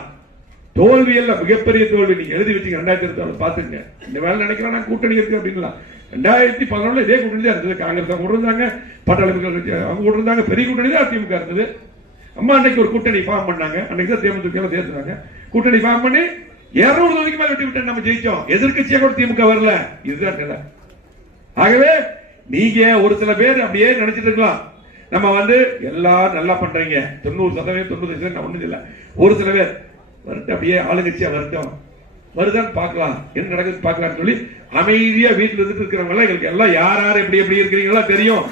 தோல்வி அல்ல, மிகப்பெரிய தோல்வி. நீங்க எழுதி வச்சீங்க 2026 பாத்துங்க. இந்த வேலை நினைக்கிறேன் கூட்டணி இருக்கு அப்படின்னா 2011 இதே கூட்டணி தான் இருந்தது. காங்கிரஸ் அவங்க கூட இருந்தாங்க, பட்டாளர்கள் அவங்க கூட இருந்தாங்க. பெரிய கூட்டணி தான் திமுக இருந்தது. அம்மா அன்னைக்கு ஒரு கூட்டணி ஃபார்ம் பண்ணாங்க. அன்னைக்கு தான் தேமுதிக சேர்த்துனாங்க. கூட்டணி ஃபார்ம் பண்ணி 200 தொகுதிக்கு மேல வெற்றி விட்டு நம்ம ஜெயிச்சோம். எதிர்கட்சியா கூட திமுக வரல. இதுதான் நிலை. ஆகவே நீங்க ஒரு சில பேர் அப்படியே நினைச்சிட்டு இருக்கலாம், நம்ம எல்லாரும் நல்லா பண்றீங்க 90% 90% ஒண்ணும் இல்ல. ஒரு சில பேர் வரட்டும், அப்படியே ஆளுங்கட்சியா வரட்டும், வருதான்னு பார்க்கலாம், என்ன நடக்குது பார்க்கலாம் சொல்லி அமைதியா வீட்டுல இருந்துட்டு இருக்கிறவங்க எங்களுக்கு எல்லாம் யார் யார் எப்படி எப்படி இருக்கிறீங்களா தெரியும்.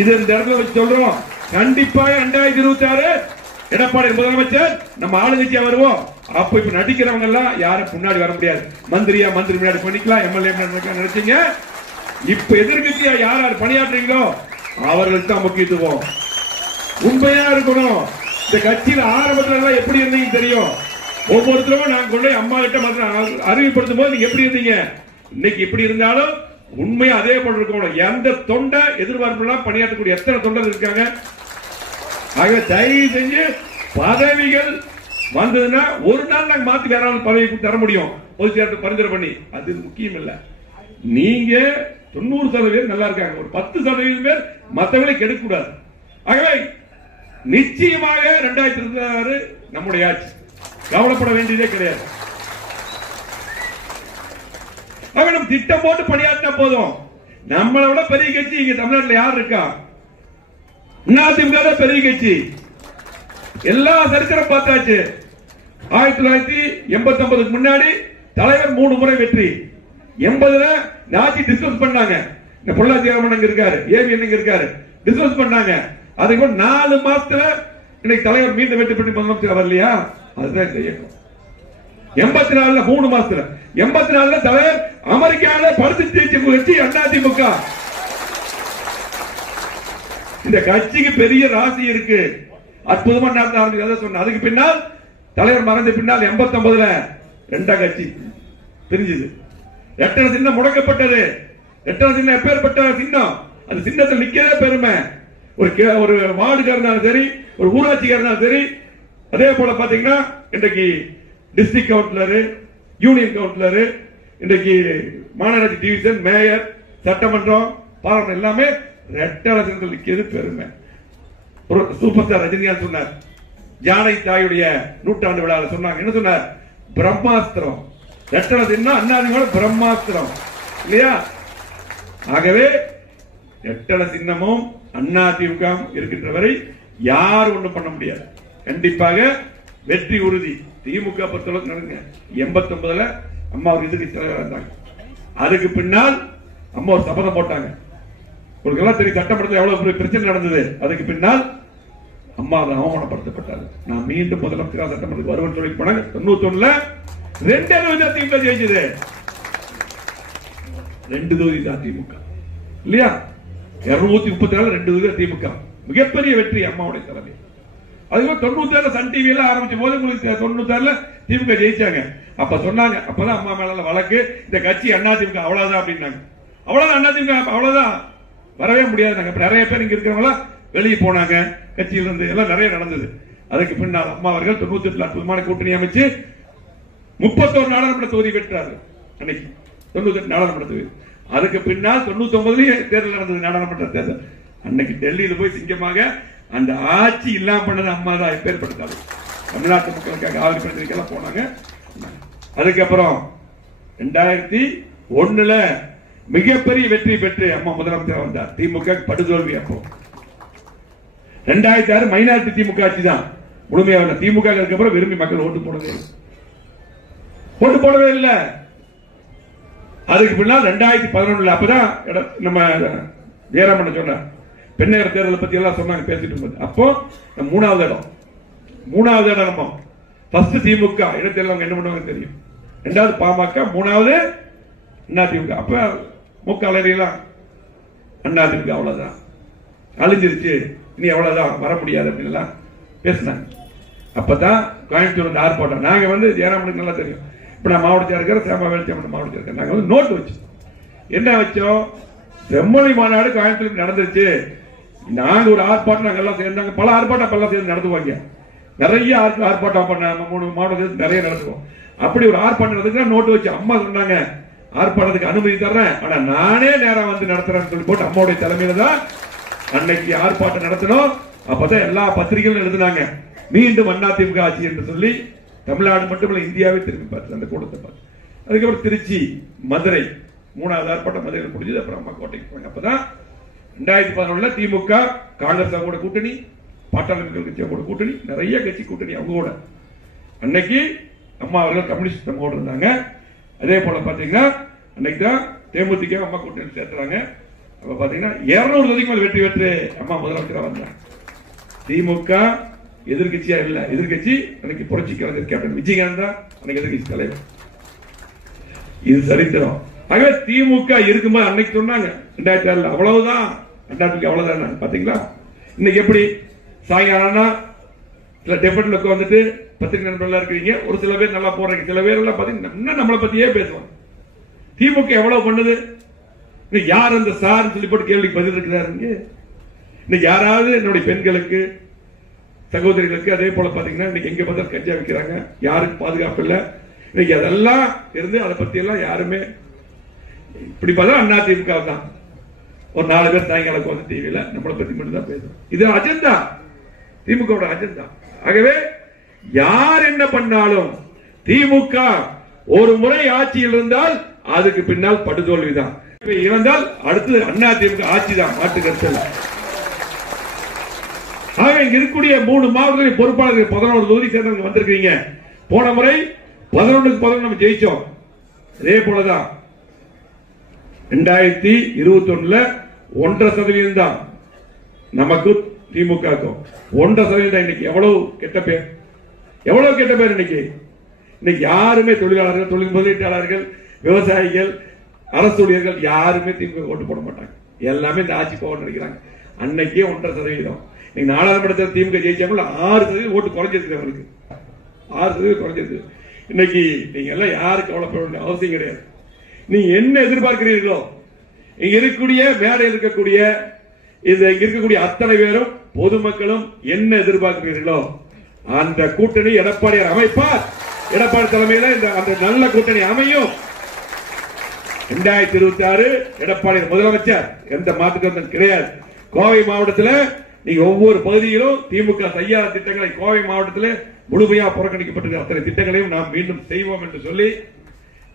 இது இந்த இடத்துல வச்சு சொல்றோம். கண்டிப்பா 2026 எடப்பாடி முதலமைச்சர் நம்ம ஆளுங்கட்சியா வருவோம். அப்ப இப்ப நடிக்கிறவங்க எல்லாம் யாரும் முன்னாடி வர முடியாது. மந்திரி முன்னாடி பண்ணிக்கலாம், எம்எல்ஏ நினைச்சீங்க. இப்ப எதிர்கட்சியா யார் யார் பணியாற்றுறீங்களோ அவர்களுக்கு தான் முக்கியத்துவம். உண்மையா இருக்கணும். இந்த கட்சியில ஆரம்பத்துல எப்படி இருந்தீங்க தெரியும். ஒவ்வொருத்தரும் நாங்க கொண்டு அம்மா கிட்ட அறிவுப்படுத்தும் போது நீங்க எப்படி இருந்தீங்க, இன்னைக்கு எப்படி இருந்தாலும் உண்மையா அதே போல இருக்கணும். எந்த தொண்டை எதிர்பார்ப்பு பணியாற்றக்கூடிய எத்தனை தொண்டர் இருக்காங்க. ஆக தயவு செஞ்சு பதவிகள் வந்ததுன்னா ஒரு நாள் நாங்க மாத்தி வேற பதவி தர முடியும். பொதுச் செயலாளர் பரிந்துரை பண்ணி அது முக்கியம் இல்ல. நீங்க 90% பேர் நல்லா இருக்காங்க, ஒரு 10% பேர் மத்தவங்களை கெடுக்க கூடாது. ஆகவே நிச்சயமாக 2026 நம்முடைய ஆட்சி, கவலைப்பட வேண்டியதே கிடையாது. நம்ம திட்டம் போட்டு பணியாற்றினா போதும். நம்மளை விட பெரிய கட்சி இங்க தமிழ்நாட்டில் யார் இருக்கா? அதிமுக தான் பெரிய கட்சி. எல்லா சரித்திரம் பார்த்தாச்சு. 1989 முன்னாடி தலைவர் 3 முறை வெற்றி. 80ல ஆட்சி டிஸ்கஸ் பண்ணாங்க. இந்த பொள்ளாச்சி அங்க இருக்காரு, ஏவி எங்க இருக்காரு, டிஸ்கஸ் பண்ணாங்க. அதுக்கு 4 மாசத்துல இன்னைக்கு தலைவர் மீண்டும் வெற்றி பெற்று முதலமைச்சர் வரலையா? அதுதான் இந்த இயக்கம். 84ல 3 மாசத்துல 84ல தலைவர் அமெரிக்காவில படுத்து ஜெயிச்ச கட்சி அதிமுக. இந்த கட்சிக்கு பெரிய ராசி இருக்கு. அற்புதமா நடந்த சொன்ன. அதுக்கு பின்னால் தலைவர் மறைந்த பின்னால் 89ல 2 கட்சி பிரிஞ்சது. எட்டண சின்னம் முடக்கப்பட்டது. எட்டண சின்னம் எப்பேற்பட்ட சின்னம், அந்த சின்னத்தில் நிக்கிறதே பெருமை. ஒரு வார்டுக்கா இருந்தாலும் சரி, ஒரு ஊராட்சிக்கா இருந்தாலும் சரி. அதே போல பாத்தீங்கன்னா இன்றைக்கு டிஸ்ட்ரிக்ட் கவுன்சிலர், யூனியன் கவுன்சிலர், இன்றைக்கு மாநகராட்சி டிவிஷன், மேயர், சட்டமன்றம், பாராளுமன்றம் எல்லாமே ரெட்டை சின்னத்தில் நிக்கிறது பெருமை. ஒரு சூப்பர் ஸ்டார் ரஜினிகாந்த் சொன்னார், ஜானை தாயுடைய 100ஆண்டு விழாவில் சொன்னாங்க. என்ன சொன்னார்? பிரம்மாஸ்திரம். ரெட்டை சின்னம் அண்ணாதிமுக பிரம்மாஸ்திரம் இல்லையா? ஆகவே ரெட்டை சின்னமும் அதிமுக இருக்கின்ற வரை யார் ஒண்ணும் பண்ண முடியாது. கண்டிப்பாக வெற்றி உறுதி. திமுக பொறுத்தளவுக்கு நடங்க. 89ல அம்மா ஒரு எதிர்கட்சி தலைவராக இருந்தாங்க. அதுக்கு பின்னால் அம்மா ஒரு சபதம் போட்டாங்க. உங்களுக்கு எல்லாம் தெரியும் சட்டமன்றத்தில் எவ்வளவு பிரச்சனை நடந்தது. அதுக்கு பின்னால் அம்மா அம்மா அவமானப்படுத்தப்பட்டார். நான் மீண்டும் முதலமைச்சர் சட்டமன்றத்துக்கு வருவன் சொல்லி போனாங்க. 91ல 2 தொகுதி திமுக ஜெயிச்சது. 2 தொகுதி தான் திமுக இல்லையா? 234 2 தொகுதி திமுக. மிகப்பெரிய வெற்றி அம்மாவுடைய தலைமை. அதுக்கு 96 சன் டிவியில ஆரம்பிச்ச போது உங்களுக்கு 96ல திமுக ஜெயிச்சாங்க. அப்ப சொன்னாங்க, அப்பதான் அம்மா மேல வழக்கு, இந்த கட்சி அண்ணா திமுக அவ்வளவுதான் அப்படின்னாங்க. அவ்வளவுதான் அண்ணா திமுக அவ்வளவுதான், வரவே முடியாது. நிறைய பேர் இங்க இருக்கிறவங்களா வெளியே போனாங்க கட்சியிலிருந்து, எல்லாம் நிறைய நடந்தது. அதுக்கு பின்னால் அம்மா அவர்கள் 98 அற்புதமான கூட்டணி அமைச்சு 31 நாடாளுமன்ற தொகுதி பெற்றார்கள். அன்னைக்கு 98 நாடாளுமன்ற தொகுதி. அதுக்கு பின்னால் 99 தேர்தல் நடந்தது, நாடாளுமன்ற தேர்தல். அன்னைக்கு டெல்லியில போய் சிங்கமாக அந்த ஆட்சி இல்லாம பண்ணது அம்மா தான். எப்பேற்படுத்தாது தமிழ்நாட்டு மக்களுக்காக ஆதரவு போனாங்க. அதுக்கப்புறம் 2001ல மிகப்பெரிய வெற்றி பெற்று அம்மா முதலமைச்சர் வந்தார். திமுக படுதோல்வி. அப்போ 2006 மைனாரிட்டி திமுக ஆட்சி தான் முழுமையாக. திமுக அப்புறம் விரும்பி மக்கள் ஓட்டு போடவே இல்லை. அதுக்கு பின்னால் 2011 அப்பதான் நம்ம ஜெயராமன் சொன்னார், பெண்ணேற தேர்தலை பத்தி எல்லாம் சொன்னாங்க, பேசிட்டு இருந்தது. அப்போ மூணாவது இடம் நம்ம ஃபர்ஸ்ட் திமுக இடத்தெல்லாம் என்ன பண்ணுவாங்க தெரியும். 2வது பாமக, 3வது அதிமுக. அப்ப முக்காலெல்லாம் அதிமுக அவ்வளவுதான், அழிஞ்சிருச்சு, இனி அவ்வளவுதான், வர முடியாது அப்படின்னு பேசினாங்க. அப்பதான் கோயம்புத்தூர் வந்து ஆர்ப்பாட்டம். நாங்க வந்து ஜெயராமனுக்கு நல்லா தெரியும். இப்ப நான் மாவட்டத்தில் இருக்கிற சேமாவேல் மாவட்டத்தில் இருக்கிறேன். நாங்க வந்து நோட்டு வச்சோம். என்ன வச்சோம்? செம்மொழி மாநாடு கோயம்புத்தூர் நடந்துருச்சு, நாங்க ஒரு ஆர்ப்பாட்டம் நாங்க எல்லாம் சேர்ந்தாங்க. பல ஆர்ப்பாட்டம் எல்லாம் சேர்ந்து நடத்துவாங்க. நிறைய ஆர்ப்பாட்டம் பண்ண 3 மாவட்டத்தில் நிறைய நடத்துவோம். அப்படி ஒரு ஆர்ப்பாட்டம் நடந்துச்சுன்னா நோட்டு வச்சு அம்மா சொன்னாங்க, ஆர்ப்பாட்டத்துக்கு அனுமதி தர்றேன், ஆனா நானே நேரம் வந்து நடத்துறேன்னு சொல்லி போட்டு அம்மாவுடைய தலைமையில தான் அன்னைக்கு ஆர்ப்பாட்டம் நடத்தணும். அப்பதான் எல்லா பத்திரிகைகளும் எழுதினாங்க, மீண்டும் அதிமுக ஆட்சி என்று சொல்லி. தமிழ்நாடு மட்டுமல்ல, இந்தியாவே திரும்பி பார்த்து அந்த கூட்டத்தை பார்த்து. அதுக்கப்புறம் திருச்சி, மதுரை, 3வது ஆர்ப்பாட்டம் மதுரையில் முடிஞ்சது. அப்புறம் அம்மா கோட்டைக்கு போனாங்க. அப்பதான் 2011 திமுக காங்கிரஸ் கூட கூட்டணி, பாட்டாளி மக்கள் கட்சி கூட கூட்டணி, நிறைய கட்சி கூட்டணி அவங்க கூட. அன்னைக்கு அம்மா அவர்கள் கம்யூனிஸ்ட் கூட இருந்தாங்க. அதே போல பாத்தீங்கன்னா அன்னைக்கு தான் தேமுதிக அம்மா கூட்டணி சேர்த்துறாங்க. அப்ப பாத்தீங்கன்னா 200 தொகுதிக்கு மேல் வெற்றி பெற்று அம்மா முதலமைச்சராக வந்தாங்க. திமுக எதிர்கட்சியா இல்ல, எதிர்கட்சி அன்னைக்கு புரட்சி கலைஞர் கேப்டன் விஜயகாந்த் தான் அன்னைக்கு எதிர்கட்சி தலைவர். இது சரித்திரம். ஆகவே திமுக இருக்கும்போது அன்னைக்கு சொன்னாங்க 2006 அவ்வளவுதான், அதிமுக அவ்வளவுதான். பாத்தீங்களா இன்னைக்கு எப்படி? சாயங்காலம் சில டெபேட்ல வந்துட்டு பத்திரிகை நண்பர்களா இருக்கிறீங்க, ஒரு சில பேர் நல்லா போறீங்க, சில பேர் எல்லாம் பாத்தீங்கன்னா நம்மளை பத்தியே பேசுவாங்க. திமுக எவ்வளவு பண்ணுது? யார் அந்த சார் சொல்லி போட்டு கேள்விக்கு பதில் இருக்கிறாரு. இன்னைக்கு யாராவது என்னுடைய பெண்களுக்கு, சகோதரிகளுக்கு அதே போல பாத்தீங்கன்னா இன்னைக்கு எங்க பார்த்தாலும் கஞ்சா வைக்கிறாங்க, யாருக்கு பாதுகாப்பு இல்ல. இன்னைக்கு அதெல்லாம் இருந்து அதை பத்தி எல்லாம் யாருமே இப்படி பார்த்தா அதிமுக தான். ஒரு 4 பேர் சாயங்காலம் வந்து டிவியில நம்மளை பத்தி மட்டும் தான் பேசுறோம். இது அஜெண்டா, திமுக அஜெண்டா. ஆகவே யார் என்ன பண்ணாலும் திமுக ஒரு முறை ஆட்சியில் இருந்தால் அதுக்கு பின்னால் படுதோல்விதான். இருந்தால் அடுத்து அதிமுக ஆட்சி தான், மாற்று கருத்து. ஆக இங்க இருக்கக்கூடிய 3 மாவட்டங்களின் பொறுப்பாளர்கள் 11 தொகுதி சேர்ந்தவங்க வந்திருக்கீங்க. போன முறை 11க்கு 11 நம்ம ஜெயிச்சோம். அதே போலதான் 2021ல 1.5% தான் நமக்கு திமுக 1.5%. இன்னைக்கு எவ்வளவு கெட்ட பேர், எவ்வளவு கெட்ட பேர். இன்னைக்கு யாருமே தொழிலாளர்கள், தொழில் முதலீட்டாளர்கள், விவசாயிகள், அரசு ஊழியர்கள் யாருமே திமுக ஓட்டு போட மாட்டாங்க. எல்லாமே இந்த ஆட்சி போக நினைக்கிறாங்க. அன்னைக்கே 1.5%. நீங்க நாடாளுமன்றத்தில் திமுக ஜெயிச்சாங்கள 6% ஓட்டு குறைஞ்சிருக்கு. அவருக்கு 6% குறைஞ்சிருக்கு. இன்னைக்கு நீங்க எல்லாம் யாருக்கு கவலைப்பட வேண்டிய அவசியம் கிடையாது. நீங்க என்ன எதிர்பார்க்கிறீர்களோ, இங்க இருக்கக்கூடிய மேடையில் இருக்கக்கூடிய இருக்கக்கூடிய அத்தனை பேரும் பொதுமக்களும் என்ன எதிர்பார்க்கிறீர்களோ அந்த கூட்டணி எடப்பாடியார் அமைப்பார். எடப்பாடி தலைமையில் அந்த நல்ல கூட்டணி அமையும். 2026 எடப்பாடி முதலமைச்சர், எந்த மாற்றுக்கருத்தும் கிடையாது. கோவை மாவட்டத்தில் நீங்க ஒவ்வொரு பகுதியிலும் திமுக செய்யாத திட்டங்களை கோவை மாவட்டத்தில் முழுமையாக புறக்கணிக்கப்பட்டிருக்கிற அத்தனை திட்டங்களையும் நாம் மீண்டும் செய்வோம் என்று சொல்லி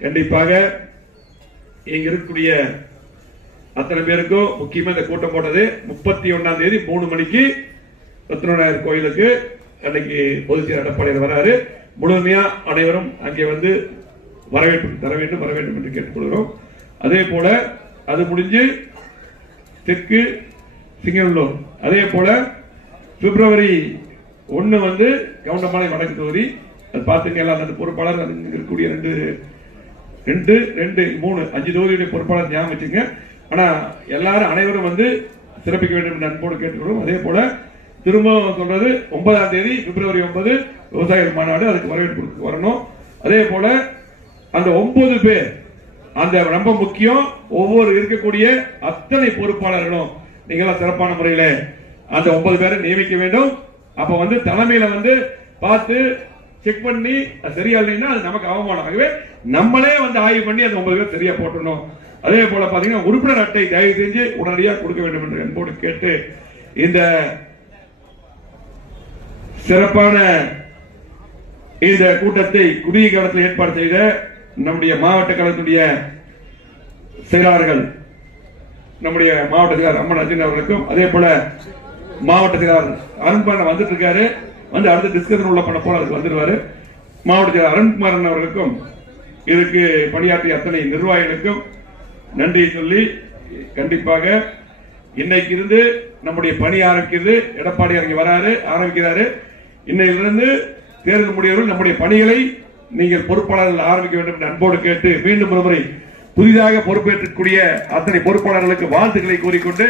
கண்டிப்பாக இங்க இருக்கக்கூடிய அத்தனை பேருக்கும் முக்கியமா இந்த கூட்டம் போட்டது 31ஆம் தேதி 3 மணிக்கு ரத்னநாயகர் கோயிலுக்கு அன்னைக்கு பொதுச் செயலர் எடப்பாடியார் வராரு. முழுமையா அனைவரும் அங்கே வந்து வரவேற்பு தர வேண்டும் என்று கேட்டுக்கொள்கிறோம். அதே போல அது முடிஞ்சு தெற்கு சிங்கநல்லூர், அதே போல பிப்ரவரி ஒன்னு வந்து கவுண்டமலை வடக்கு தொகுதி, அது பாத்தீங்கன்னா அந்த பொறுப்பாளர் இருக்கக்கூடிய 2 3 5 தொகுதியுடைய பொறுப்பாளர் ஞாபகம் வச்சுங்க. ஆனா எல்லாரும் அனைவரும் வந்து சிறப்பிக்க வேண்டும் என்று அன்போடு கேட்டுக்கொள்ளும். அதே போல திரும்ப சொல்றது 9ஆம் தேதி பிப்ரவரி 9 விவசாயிகள் மாநாடு, அதுக்கு வரவேற்பு வரணும். அதே போல அந்த 9 பேர் அந்த ரொம்ப முக்கியம். ஒவ்வொரு இருக்கக்கூடிய அத்தனை பொறுப்பாளர்களும் நீங்க சிறப்பான முறையில் அந்த 9 பேரை நியமிக்க வேண்டும். அப்ப வந்து தலைமையில வந்து பார்த்து செக் பண்ணி சரியா இல்லைன்னா அது நமக்கு அவமானம். ஆகவே நம்மளே வந்து ஆய்வு பண்ணி அந்த 9 பேர் சரியா போட்டணும். அதே போல பாத்தீங்கன்னா உறுப்பினர் அட்டை தயவு செஞ்சு உடனடியாக கொடுக்க வேண்டும் என்று அன்போடு கேட்டு இந்த சிறப்பான இந்த கூட்டத்தை குறுகிய காலத்தில் ஏற்பாடு செய்த நம்முடைய மாவட்ட கழகத்துடைய செயலாளர்கள், நம்முடைய மாவட்ட செயலாளர் அம்மன் அர்ஜுன் அவர்களுக்கும், அதே போல மாவட்ட செயலாளர் அருண்குமார் வந்துட்டு இருக்காரு, வந்து அடுத்த டிஸ்கஷன் உள்ள பண்ண போல அதுக்கு வந்துருவாரு. மாவட்ட செயலாளர் அருண்குமார் அவர்களுக்கும் இதுக்கு பணியாற்றிய அத்தனை நிர்வாகிகளுக்கும் நன்றி சொல்லி, கண்டிப்பாக இன்னைக்கு இருந்து நம்முடைய பணி ஆரம்பிக்கிறது. எடப்பாடி ஆரம்பிக்கிறாரு. இன்னையிலிருந்து தேர்தல் முடியவர்கள் நம்முடைய பணிகளை நீங்கள் பொறுப்பாளர்கள் ஆரம்பிக்க வேண்டும் என்று அன்போடு கேட்டு மீண்டும் ஒருமுறை புதிதாக பொறுப்பேற்கக்கூடிய அத்தனை பொறுப்பாளர்களுக்கு வாழ்த்துக்களை கூறிக்கொண்டு,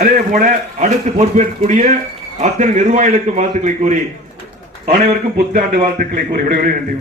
அதே போல அடுத்து பொறுப்பேற்கக்கூடிய அத்தனை நிர்வாகிகளுக்கு வாழ்த்துக்களை கூறி அனைவருக்கும் புத்தாண்டு வாழ்த்துக்களை கூறி விடைபெறுகிறேன். நன்றி.